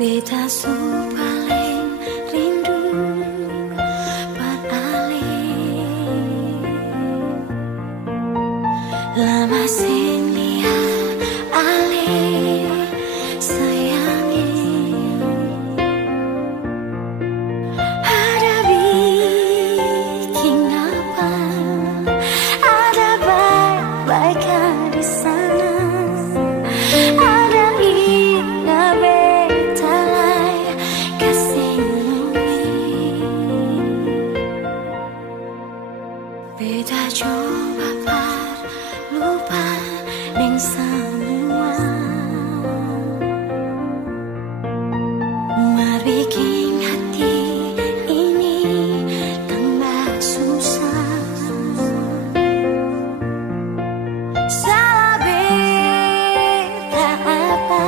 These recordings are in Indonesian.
Beta su paling rindu beralih lama sing lihat alih sayangi ada bikin apa ada baik-baik di sana ada indah beta lai kasih beta coba lupa neng semua bikin hati ini tambah susah salah beta apa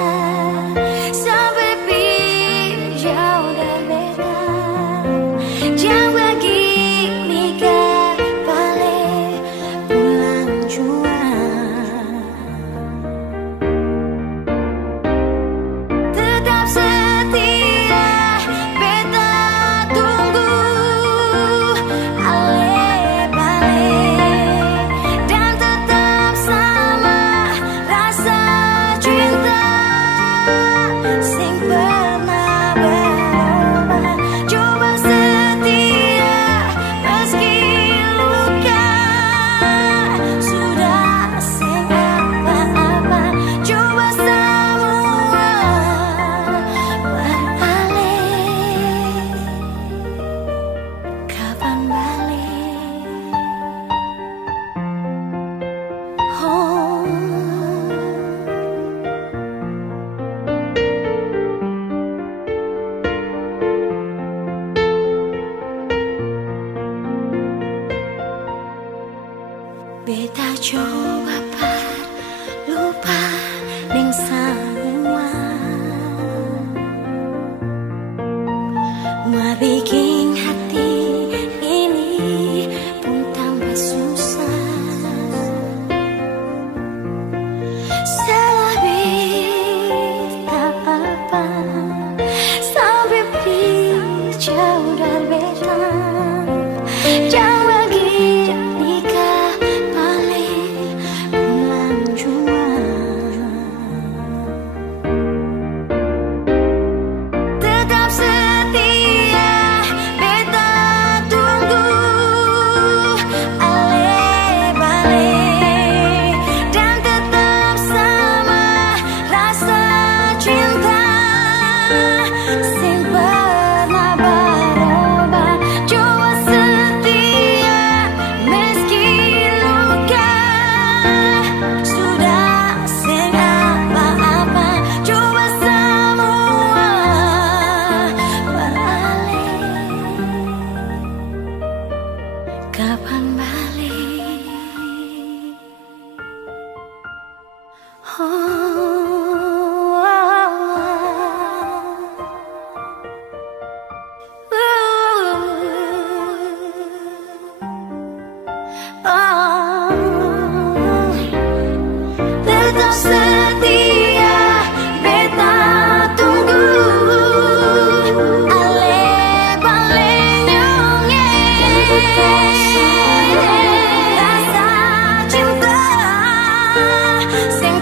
sampai jauh dari beta jauh begini kah balik pulang jua tetap setia beta tunggu ale balik dan tetap sama rasa cinta sing pernah berubah coba setia meski luka sudah sing apa-apa coba semua beralih kapan balik oh beta coba lupa neng semua bikin hati ini pun tambah susah salah beta apa sampai jauh dari beta jauh begini kah balik pulang jua tetap setia beta tunggu ale balik dan tetap sama rasa cinta sing pernah berubah coba setia meski luka sudah sing apa-apa coba semua beralih kapan balik tetap setia beta tunggu ale balik rasa cinta sing